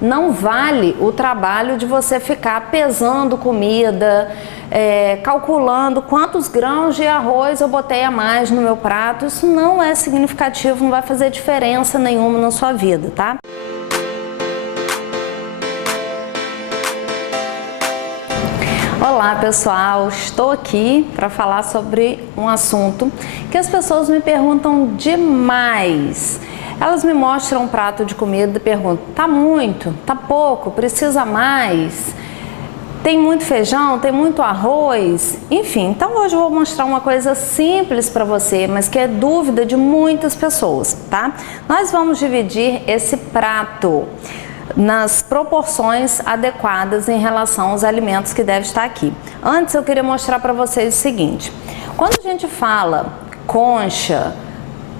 Não vale o trabalho de você ficar pesando comida, calculando quantos grãos de arroz eu botei a mais no meu prato. Isso não é significativo, não vai fazer diferença nenhuma na sua vida, tá? Olá pessoal, estou aqui para falar sobre um assunto que as pessoas me perguntam demais. Elas me mostram um prato de comida e perguntam: tá muito? Tá pouco? Precisa mais? Tem muito feijão? Tem muito arroz? Enfim, então hoje eu vou mostrar uma coisa simples para você, mas que é dúvida de muitas pessoas, tá? Nós vamos dividir esse prato nas proporções adequadas em relação aos alimentos que devem estar aqui. Antes eu queria mostrar para vocês o seguinte: quando a gente fala concha,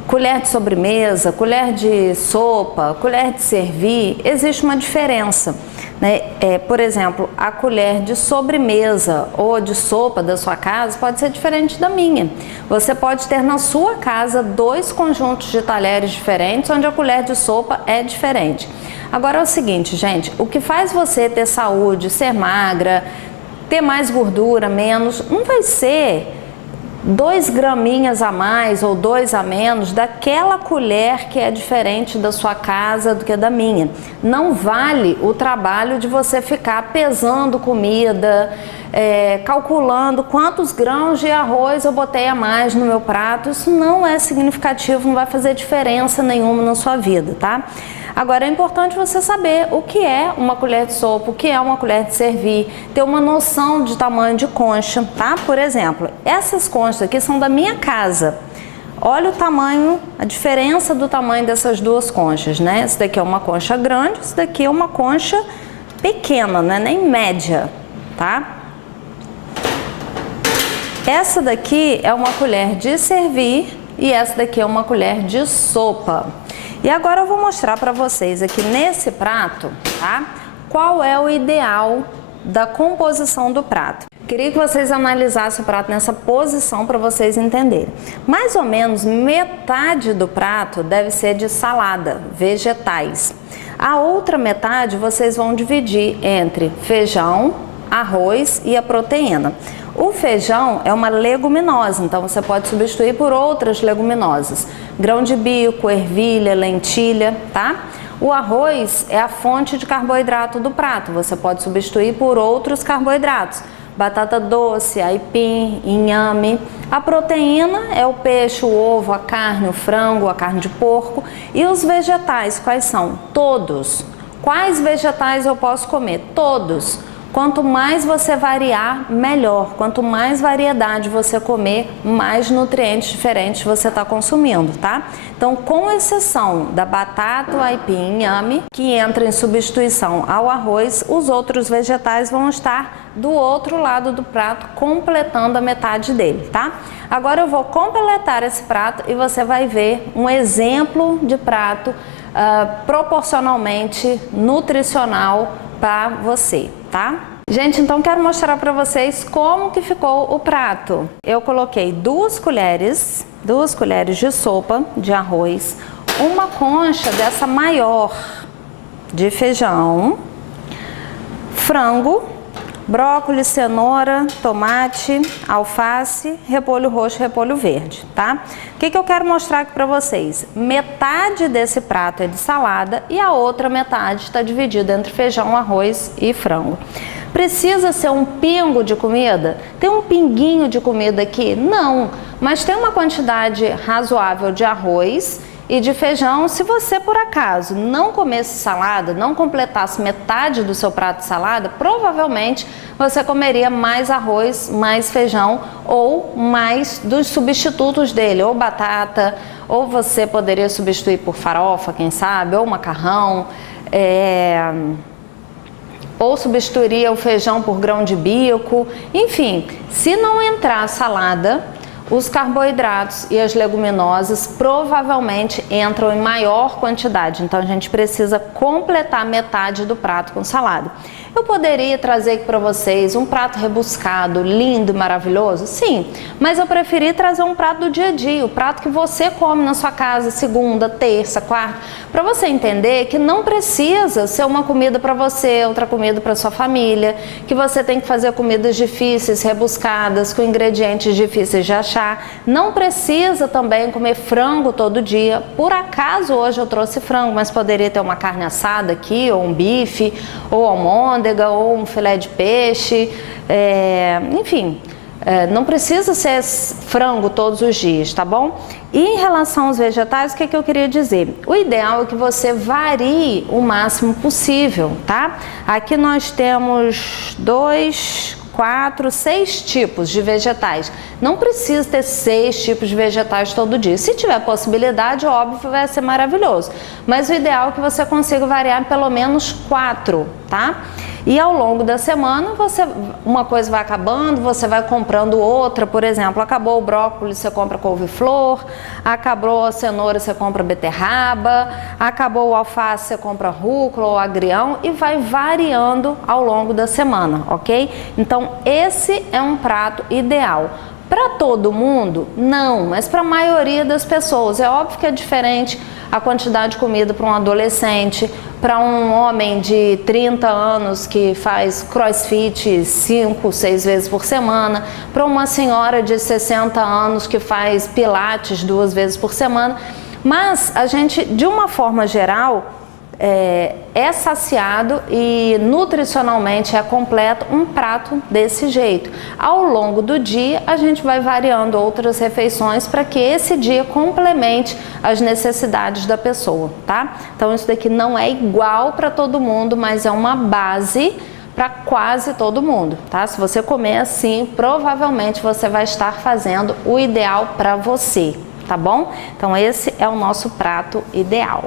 colher de sobremesa, colher de sopa, colher de servir, existe uma diferença, né? Por exemplo, a colher de sobremesa ou de sopa da sua casa pode ser diferente da minha. Você pode ter na sua casa dois conjuntos de talheres diferentes, onde a colher de sopa é diferente. Agora é o seguinte, gente, o que faz você ter saúde, ser magra, ter mais gordura, menos, não vai ser 2 graminhas a mais ou 2 a menos daquela colher que é diferente da sua casa do que da minha. Não vale o trabalho de você ficar pesando comida, calculando quantos grãos de arroz eu botei a mais no meu prato. Isso não é significativo, não vai fazer diferença nenhuma na sua vida, tá? Agora é importante você saber o que é uma colher de sopa, o que é uma colher de servir, ter uma noção de tamanho de concha, tá? Por exemplo, essas conchas aqui são da minha casa. Olha o tamanho, a diferença do tamanho dessas duas conchas, né? Essa daqui é uma concha grande, essa daqui é uma concha pequena, não é nem média, tá? Essa daqui é uma colher de servir e essa daqui é uma colher de sopa. E agora eu vou mostrar para vocês aqui nesse prato, tá? Qual é o ideal da composição do prato. Queria que vocês analisassem o prato nessa posição para vocês entenderem. Mais ou menos metade do prato deve ser de salada, vegetais. A outra metade vocês vão dividir entre feijão, arroz e a proteína. O feijão é uma leguminosa, então você pode substituir por outras leguminosas. Grão de bico, ervilha, lentilha, tá? O arroz é a fonte de carboidrato do prato, você pode substituir por outros carboidratos. Batata doce, aipim, inhame. A proteína é o peixe, o ovo, a carne, o frango, a carne de porco. E os vegetais, quais são? Todos. Quais vegetais eu posso comer? Todos. Quanto mais você variar, melhor. Quanto mais variedade você comer, mais nutrientes diferentes você está consumindo, tá? Então, com exceção da batata, o aipim, inhame, que entra em substituição ao arroz, os outros vegetais vão estar do outro lado do prato, completando a metade dele, tá? Agora eu vou completar esse prato e você vai ver um exemplo de prato proporcionalmente nutricional para você, tá? Gente, então quero mostrar para vocês como que ficou o prato. Eu coloquei 2 colheres de sopa de arroz, uma concha dessa maior de feijão, frango, brócolis, cenoura, tomate, alface, repolho roxo, repolho verde, tá? O que eu quero mostrar aqui para vocês? Metade desse prato é de salada e a outra metade está dividida entre feijão, arroz e frango. Precisa ser um pingo de comida? Tem um pinguinho de comida aqui? Não, mas tem uma quantidade razoável de arroz e de feijão. Se você por acaso não comesse salada, não completasse metade do seu prato de salada, provavelmente você comeria mais arroz, mais feijão ou mais dos substitutos dele, ou batata, ou você poderia substituir por farofa, quem sabe, ou macarrão, ou substituiria o feijão por grão de bico. Enfim, se não entrar salada, os carboidratos e as leguminosas provavelmente entram em maior quantidade, então a gente precisa completar metade do prato com salada. Eu poderia trazer aqui para vocês um prato rebuscado, lindo e maravilhoso? Sim, mas eu preferi trazer um prato do dia a dia, o prato que você come na sua casa segunda, terça, quarta, para você entender que não precisa ser uma comida para você, outra comida para sua família, que você tem que fazer comidas difíceis, rebuscadas, com ingredientes difíceis de achar. Não precisa também comer frango todo dia. Por acaso hoje eu trouxe frango, mas poderia ter uma carne assada aqui, ou um bife, ou almôndega, ou um filé de peixe, enfim. Não precisa ser frango todos os dias, tá bom? E em relação aos vegetais, o que eu queria dizer? O ideal é que você varie o máximo possível, tá? Aqui nós temos 2, 4, 6 tipos de vegetais. Não precisa ter 6 tipos de vegetais todo dia. Se tiver possibilidade, óbvio, vai ser maravilhoso. Mas o ideal é que você consiga variar pelo menos 4, tá? E ao longo da semana, uma coisa vai acabando, você vai comprando outra. Por exemplo, acabou o brócolis, você compra couve-flor, acabou a cenoura, você compra beterraba, acabou o alface, você compra rúcula ou agrião e vai variando ao longo da semana, ok? Então, esse é um prato ideal. Para todo mundo, não, mas para a maioria das pessoas. É óbvio que é diferente a quantidade de comida para um adolescente, para um homem de 30 anos que faz crossfit 5, 6 vezes por semana, para uma senhora de 60 anos que faz pilates 2 vezes por semana. Mas a gente, de uma forma geral, é saciado e nutricionalmente é completo um prato desse jeito. Ao longo do dia a gente vai variando outras refeições para que esse dia complemente as necessidades da pessoa, tá? Então isso daqui não é igual para todo mundo, mas é uma base para quase todo mundo, tá? Se você comer assim, provavelmente você vai estar fazendo o ideal para você, tá bom? Então esse é o nosso prato ideal.